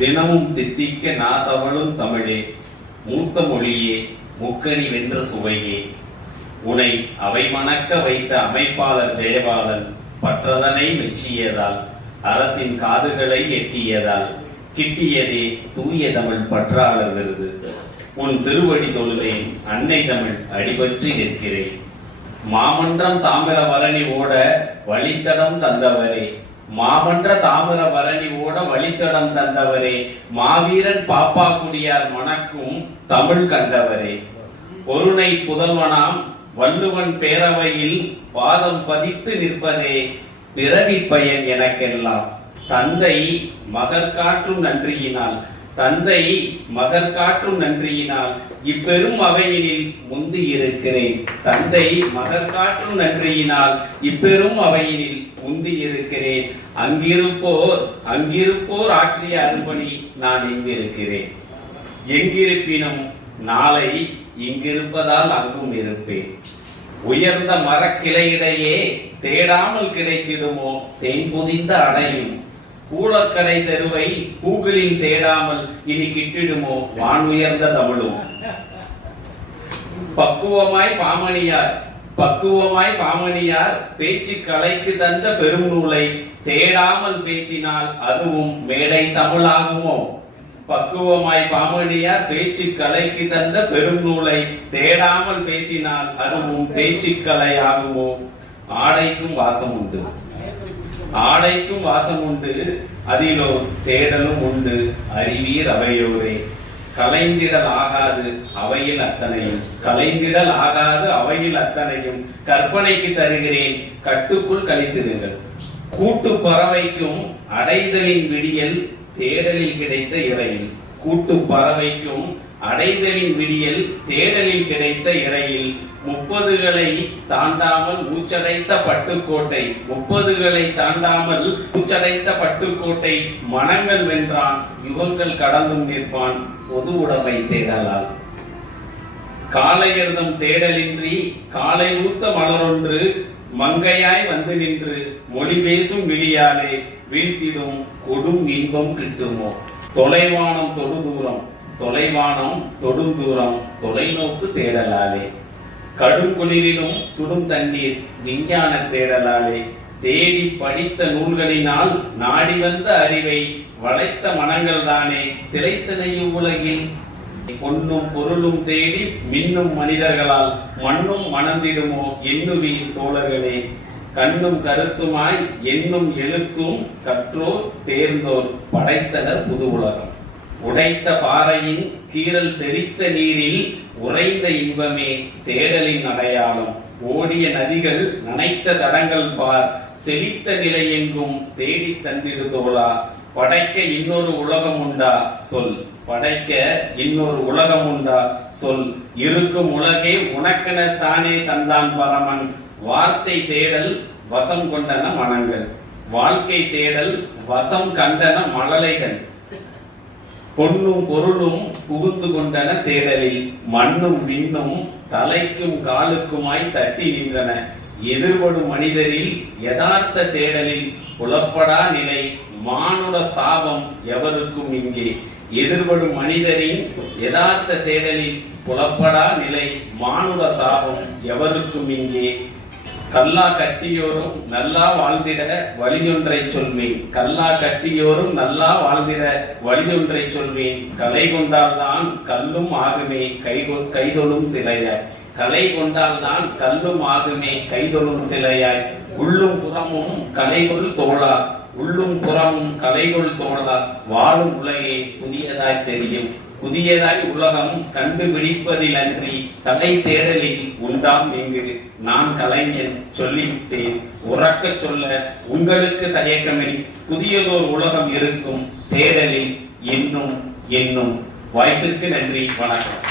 தினமும் தித்திக்க நாதவளும் தமிழே, மூத்த மொழியே, முக்கணி வென்ற சுவையே, உனை அவை மணக்க வைத்த அமைப்பாளர் ஜெயபாலன் பற்றதனை மெச்சியதால் அரசின் காதுகளை எட்டியதால் கிட்டியதே தூய தமிழ் பற்றாளர் விருது. உன் திருவடி தொழுதேன், அன்னை தமிழ் அடிபற்றி நிற்கிறேன். மாமன்றம் தாமிர பரணி ஓட வழித்தடம் தந்தவரே, மாமன்ற தாமிர பரணி ஓட வழித்தடம் தந்தவரே, மாவீரன் பாப்பா குடியார் மணக்கும் தமிழ் கண்டவரே, ஒருணை புதல்வனாம் வள்ளுவன் பேரவையில் பாதம் பதித்து நிற்பதே பிறவி பயன் எனக்கெல்லாம். தந்தை மகற்காற்றும் நன்றியினால், தந்தை மகற்காற்றும் நன்றியினால் இப்பெரும் அவையினில் முந்தி இருக்கிறேன். தந்தை மகற்காற்றும் நன்றியினால் இப்பெரும் அவையினில் முந்தி இருக்கிறேன். அங்கிருப்போர் ஆற்றிய அருள்பணி நான் இங்கிருக்கிறேன். எங்கிருப்பினும் நாளை இங்கிருப்பதால் அங்கும் இருப்பேன். உயர்ந்த மரக்கிளையிடையே தேடாமல் கிடைத்திடுமோ தேன் பொதிந்த அடையும். கூலக்கடை தெருவை கூகுளில் தேடாமல் இனி கிட்டிடுமோ வான் உயர்ந்த தமிழும். பக்குவமாய் பாமணியார் பேச்சு கலைக்கு தந்த பெரும் நூலை தேடாமல் பேசினால் அதுவும் மேடை தமிழாகுமோ. பக்குவமாய் பாமணியார் பேச்சு கலைக்கு தந்த பெரும் நூலை தேடாமல் பேசினால் அதுவும் பேச்சுக்கலை ஆகுமோ. ஆடைக்கும் வாசம் உண்டு, ஆடைக்கும் வாசம் உண்டு, அதிலோ தேடலும் உண்டு அறிவீர் அவையோரே. கலைந்திடல் ஆகாது அவையில் அத்தனையும், கலைந்திடல் ஆகாது அவையில் அத்தனையும் கற்பனைக்கு தருகிறேன், கட்டுக்குள் கழித்திடுங்கள். கூட்டு பறவைக்கும் அடைதலின் விடியல் தேடலில் கிடைத்த இறையில். கூட்டு பறவைக்கும் அடைதலின் விடியல் தேடலில் கிடைத்த இறையில். 30களை தாண்டாமல் மூச்சடைத்த பட்டுக்கோட்டை, 30களை தாண்டாமல் மூச்சடைத்த பட்டுக்கோட்டை மனங்கள் வென்றான், யுகங்கள் கடந்தும் நிற்பான் பொது உடைமை தேடலால். காலையர்தம் தேடலின்றி காலை ஊத்த மலரொன்று மங்கையாய் வந்து நின்று மொழி பேசும் விழியாலே வீழ்த்திடும் கொடும் இன்பம் கிட்டுமோ. தொலைவானம் தொடுதூரம், தொலைவானம் தொடுந்தூரம் தொலைநோக்கு தேடலாலே. கடும் குளிரிலும் சுடும் தண்ணீர் விஞ்ஞான தேடலாலே. தேடி படித்த நூல்களினால் நாடி வந்த அறிவை வளைத்த மனங்கள் தானே திளைத்தனையும் உலகில். பொன்னும் பொருளும் தேடி மின்னும் மனிதர்களால் மண்ணும் மணந்திடுமோ எண்ணுவீர் தோழர்களே. கண்ணும் கருத்துமாய் எண்ணும் எழுத்தும் கற்றோர் தேர்ந்தோர் படைத்தனர் புது உலகம். உடைத்த பாறையின் கீறல் தெரித்த நீரில் உறைந்த இன்பமே தேடலின் அடையாளம். ஓடிய நதிகள் நனைத்த தடங்கள் பார், செழித்த நிலை எங்கும் தேடி தந்திடு தோழா. படைக்க இன்னொரு உலகம் உண்டா சொல், படைக்க இன்னொரு உலகம் உண்டா சொல். இருக்கும் உலகே உனக்கென தானே தந்தான் பரமன். வார்த்தை தேடல் வசம் கொண்டன மனங்கள், வாழ்க்கை தேடல் வசம் கண்டன மழலைகள். பொன்னும் பொருளும் புகுந்து கொண்டன தேடலில், மண்ணும் விண்ணும் தலைக்கும் காலுக்குமாய் தட்டி நின்றன. எதிர்படும் மனிதரில் யதார்த்த தேடலில் புலப்படா நிலை மானுட சாபம் எவருக்கும் இங்கே. எதிர்படும் மனிதரின் யதார்த்த தேடலில் புலப்படா நிலை மானுட சாபம் எவருக்கும் இங்கே. கல்லா கட்டியோரும் நல்லா வாழ்ந்திட வழியொன்றை சொல்வேன், கல்லா கட்டியோரும் நல்லா வாழ்ந்திட வழியொன்றை சொல்வேன். கலை கொண்டால்தான் கல்லும் ஆகுமே கைதொழும் சிலையாய், கலை கொண்டால்தான் கல்லும் ஆகுமே கைதொழும் சிலையாய். உள்ளும் புறமும் கலைகொள் தோழா, உள்ளும் புறமும் கலைகொள் தோழா. வாழும் உலகே புதியதாய் தெரியும், புதியதாய் உலகம் கண்டுபிடிப்பதில் அன்றி தலை தேடலில் உண்டாம் எங்கு. நான் கலைஞன் சொல்லிவிட்டேன் உறக்க சொல்ல உங்களுக்கு தயக்கமே. புதியதோர் உலகம் இருக்கும் தேடலில் என்னும். வாய்ப்பிற்கு நன்றி, வணக்கம்.